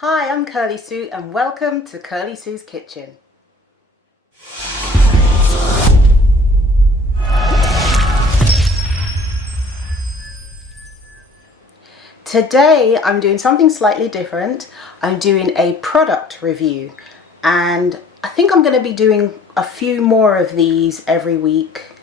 Hi, I'm Kirly-sue and welcome to Kirly-sue's Kitchen. Today I'm doing something slightly different. I'm doing a product review and I think I'm going to be doing a few more of these every week.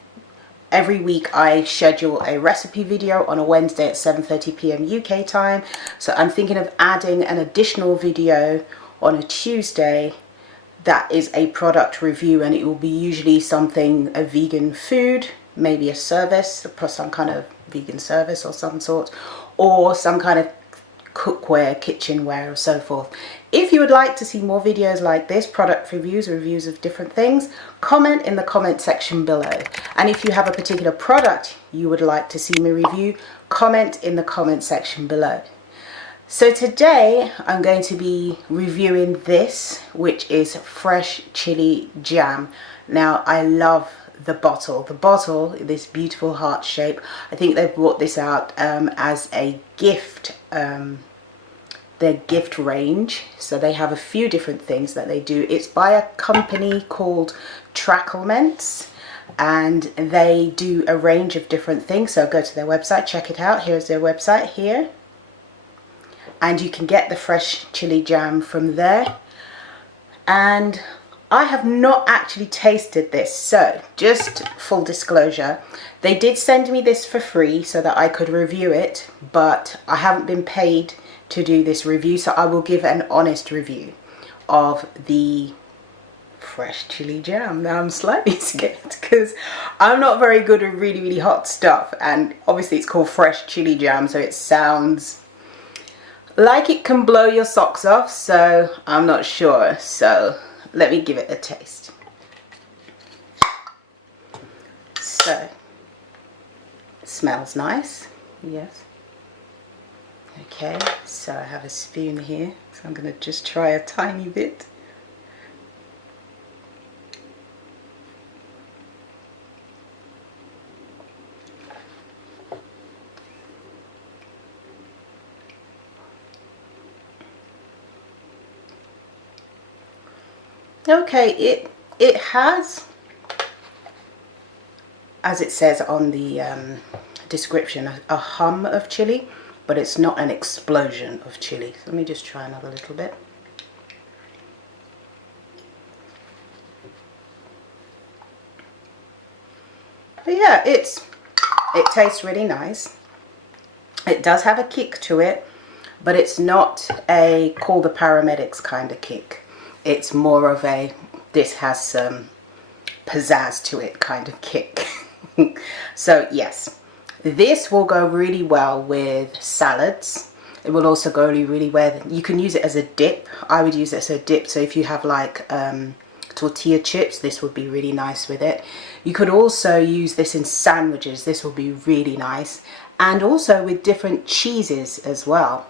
Every week I schedule a recipe video on a Wednesday at 7:30 p.m. UK time. So I'm thinking of adding an additional video on a Tuesday that is a product review, and it will be usually something, a vegan food, maybe a service, some kind of vegan service or some sort, or some kind of cookware, kitchenware, or so forth. If you would like to see more videos like this, product reviews, reviews of different things, comment in the comment section below. And if you have a particular product you would like to see me review, comment in the comment section below. So today I'm going to be reviewing this, which is fresh chili jam. Now I love the bottle, this beautiful heart shape. I think they brought this out as a gift, their gift range. So they have a few different things that they do. It's by a company called Tracklements, and they do a range of different things. So go to their website, check it out. Here's their website here, and you can get the fresh chili jam from there. And I have not actually tasted this, so just full disclosure, they did send me this for free so that I could review it, but I haven't been paid to do this review, so I will give an honest review of the fresh chili jam. Now I'm slightly scared because I'm not very good at really hot stuff, and obviously it's called fresh chili jam, so it sounds like it can blow your socks off, so I'm not sure. So let me give it a taste. So it smells nice, yes. Okay, so I have a spoon here, so I'm going to just try a tiny bit. Okay, it has, as it says on the description, a hum of chili, but it's not an explosion of chili. So let me just try another little bit. But yeah, it tastes really nice. It does have a kick to it, but it's not a call the paramedics kind of kick. It's more of a, this has some pizzazz to it kind of kick. So yes, this will go really well with salads. It will also go really well. You can use it as a dip. I would use it as a dip. So if you have like tortilla chips, this would be really nice with it. You could also use this in sandwiches. This will be really nice. And also with different cheeses as well.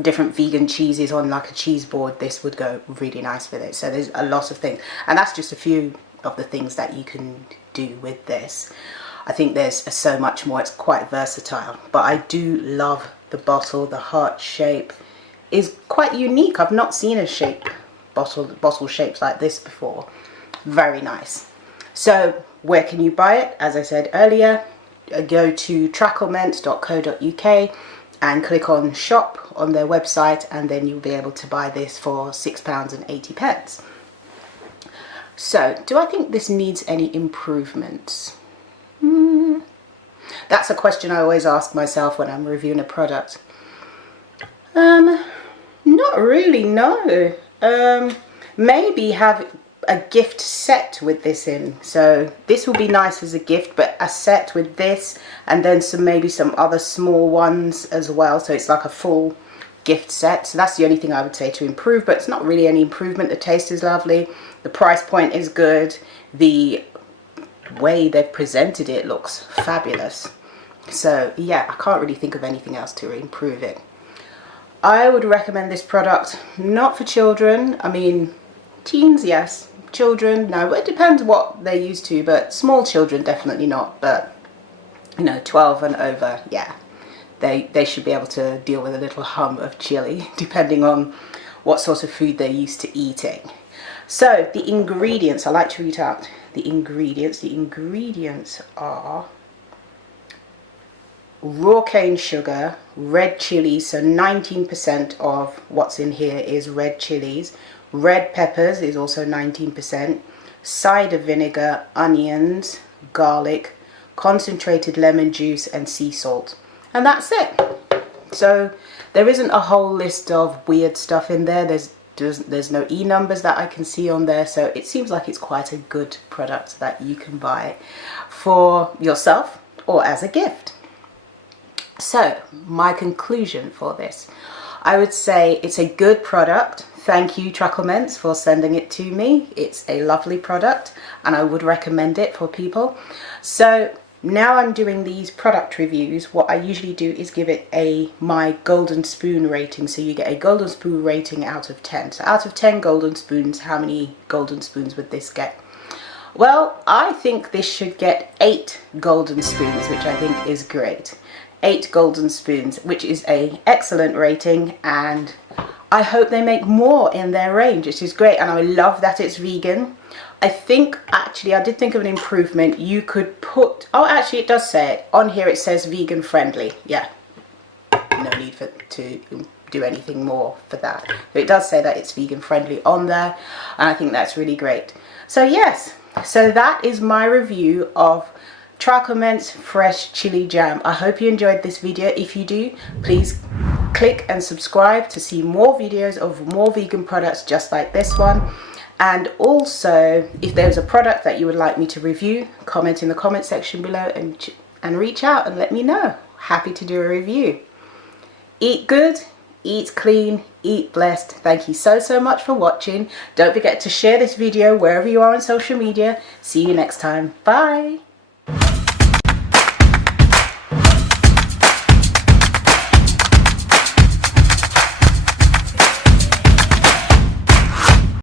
Different vegan cheeses on like a cheese board, this would go really nice with it. So there's a lot of things, and that's just a few of the things that you can do with this. I think there's so much more. It's quite versatile, but I do love the bottle. The heart shape is quite unique. I've not seen a bottle shapes like this before. Very nice. So where can you buy it? As I said earlier, go to tracklements.co.uk and click on shop on their website, and then you'll be able to buy this for £6.80. So do I think this needs any improvements? That's a question I always ask myself when I'm reviewing a product. Not really, no. Maybe have a gift set with this in. So this will be nice as a gift, but a set with this, and then maybe some other small ones as well. So it's like a full gift set. So that's the only thing I would say to improve, but it's not really any improvement. The taste is lovely. The price point is good. The way they've presented it looks fabulous. So yeah, I can't really think of anything else to improve it. I would recommend this product, not for children. I mean, teens, yes. Children, no. It depends what they're used to, but small children, definitely not. But, you know, 12 and over, yeah. they should be able to deal with a little hum of chili, depending on what sort of food they're used to eating. So the ingredients, I like to read out the ingredients. The ingredients are raw cane sugar, red chilies, so 19% of what's in here is red chilies. Red peppers is also 19%. Cider vinegar, onions, garlic, concentrated lemon juice, and sea salt. And that's it. So there isn't a whole list of weird stuff in there. There's no E numbers that I can see on there, so it seems like it's quite a good product that you can buy for yourself or as a gift. So my conclusion for this, I would say it's a good product. Thank you, Tracklements, for sending it to me. It's a lovely product and I would recommend it for people. So now I'm doing these product reviews. What I usually do is give it my golden spoon rating. So you get a golden spoon rating out of 10. So out of 10 golden spoons, how many golden spoons would this get? Well, I think this should get 8 golden spoons, which I think is great. 8 golden spoons, which is an excellent rating, and I hope they make more in their range, which is great. And I love that it's vegan. I think, actually, I did think of an improvement. You could put, oh, actually it does say it. On here it says vegan friendly. Yeah, no need to do anything more for that. But it does say that it's vegan friendly on there, and I think that's really great. So yes, so that is my review of Tracklements fresh chili jam. I hope you enjoyed this video. If you do, please click and subscribe to see more videos of more vegan products just like this one. And also, if there's a product that you would like me to review, comment in the comment section below and reach out and let me know. Happy to do a review. Eat good, eat clean, eat blessed. Thank you so much for watching. Don't forget to share this video wherever you are on social media. See you next time. Bye.